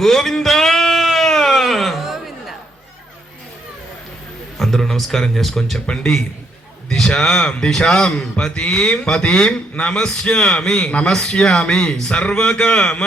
గోవింద. అందరూ నమస్కారం చేసుకొని చెప్పండి. దిశాం దిశాం పతిం పతిం నమస్యామి నమస్యామి సర్వకామ